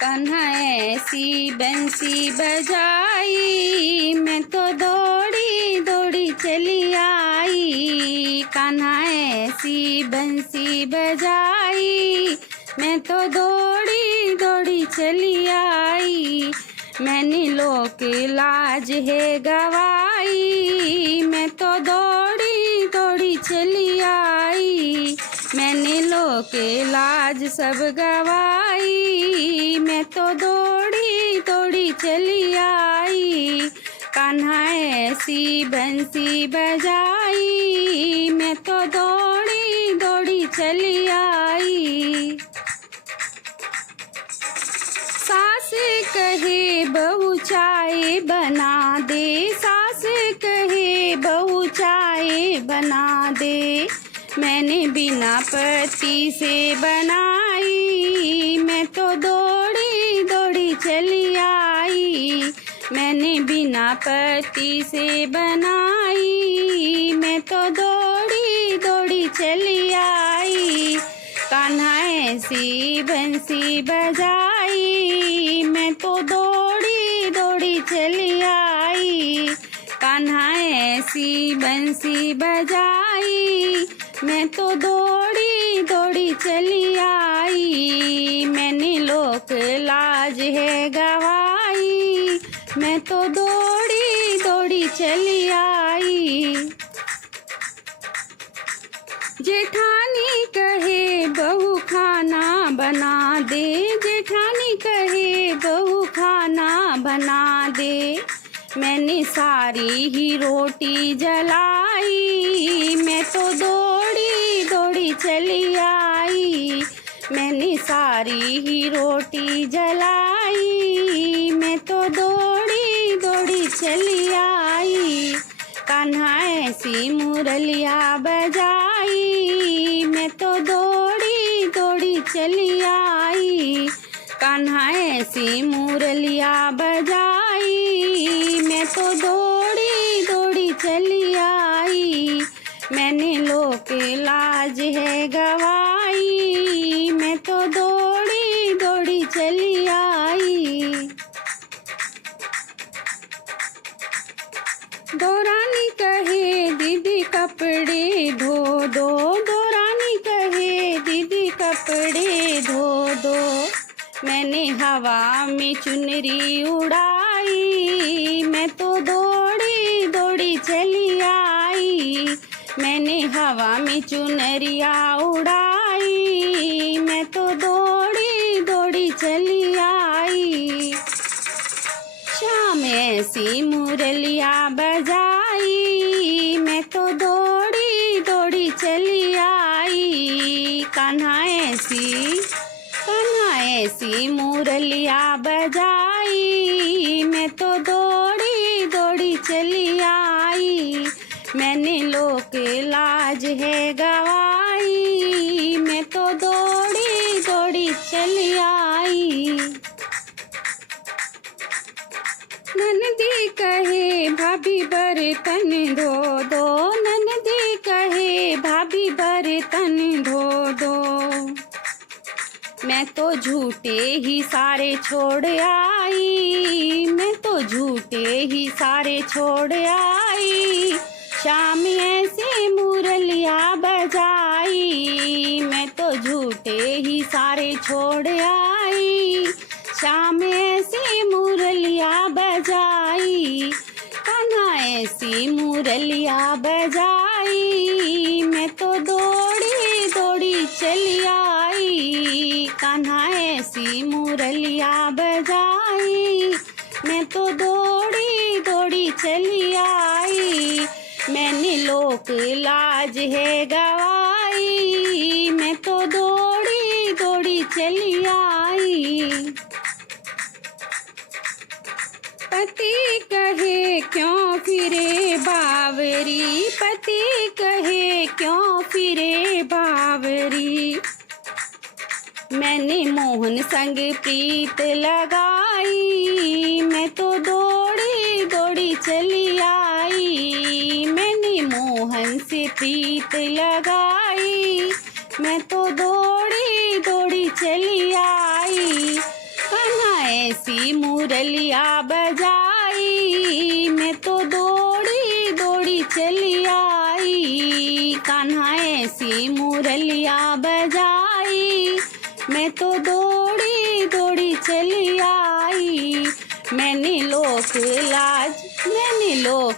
कान्हा ऐसी बंसी बजाई, मैं तो दौड़ी दौड़ी चली आई। कान्हा ऐसी बंसी बजाई, मैं तो दौड़ी दौड़ी चली आई। मैंने लोक लाज है गवाई, मैं तो दौड़ी दौड़ी चली आई। मैंने लोक लाज सब गवाई, मैं तो दौड़ी दौड़ी चली आई। कान्हा ऐसी बंसी बजाई, मैं तो दौड़ी दौड़ी चली आई। सास कहे बहू चाय बना दे, सास कहे बहू चाय बना दे। मैंने बिना पति से बनाई, मैं तो दौड़ी दौड़ी चली आई। मैंने बिना पति से बनाई, मैं तो दौड़ी दौड़ी चली आई। कान्हा ऐसी बंसी बजाई, मैं तो दौड़ी दौड़ी चली आई। कान्हा ऐसी बंसी बजाई, मैं तो दौड़ी दौड़ी चली आई। मैंने लोक लाज है गवाई, मैं तो दौड़ी दौड़ी चली आई। जेठानी कहे बहू खाना बना दे, जेठानी कहे बहू खाना बना दे। मैंने सारी ही रोटी जलाई, मैं तो दौड़ी दौड़ी चली आई। मैंने सारी ही रोटी जलाई, मैं तो दौड़ी दौड़ी चली आई। कान्हा ऐसी मुरलिया बजाई, मैं तो दौड़ी दौड़ी चली आई। कान्हा ऐसी मुरलिया बजाई, मैं तो दौड़ी दौड़ी चली आई। मैंने लोक लाज है गवाई, मैं तो दौड़ी दौड़ी चली आई। दौरानी कहे दीदी कपड़े धो दो, दौरानी कहे दीदी कपड़े धो दो। मैंने हवा में चुनरी उड़ाई, मैं तो दौड़ी दौड़ी चली आई। मैंने हवा में चुनरिया उड़ाई, मैं तो दौड़ी दौड़ी चली आई। शाम ऐसी मुरलिया बजाई, मैं तो दौड़ी दौड़ी चली आई। कान्हा ऐसी मुरलिया बजाई, मैं तो दौड़ी दौड़ी चली आई। मैंने लोक लाज है गवाई, मैं तो दौड़ी दौड़ी चली आई। ननदी कहे भाभी बर्तन धो दो, ननदी कहे भाभी बर्तन धो दो। मैं तो झूठे ही सारे छोड़ आई, मैं तो झूठे ही सारे छोड़ आई। शाम ऐसे मुरलिया बजाई, मैं तो झूठे ही सारे छोड़ आई। शाम ऐसी मुरलिया बजाई, कान्हा ऐसी मुरलिया बजाई, मैं तो दौड़ी दौड़ी चली आई। कान्हा ऐसी मुरलिया बजाई, मैं तो दौड़ी दौड़ी चली आई। मैंने लोक लाज है गवाई, मैं तो दौड़ी दौड़ी चली आई। पति कहे क्यों फिरे बावरी, पति कहे क्यों फिरे बावरी। मैंने मोहन संग प्रीत लगाई, मैं तो दौड़ी दौड़ी चली आई। मैंने मोहन से प्रीत लगाई, मैं तो दौड़ी दौड़ी चली आई। मुरलिया बजाई, मैं तो दौड़ी दौड़ी चली आई। कान्हा ऐसी मुरलिया बजाई, मैं तो दौड़ी दौड़ी चली आई। मैंने लोक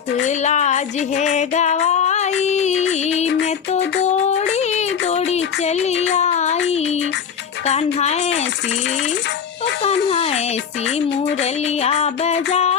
लाज है गवाई, मैं तो दौड़ी दौड़ी चली आई। कान्हा ऐसी मुरलिया बजा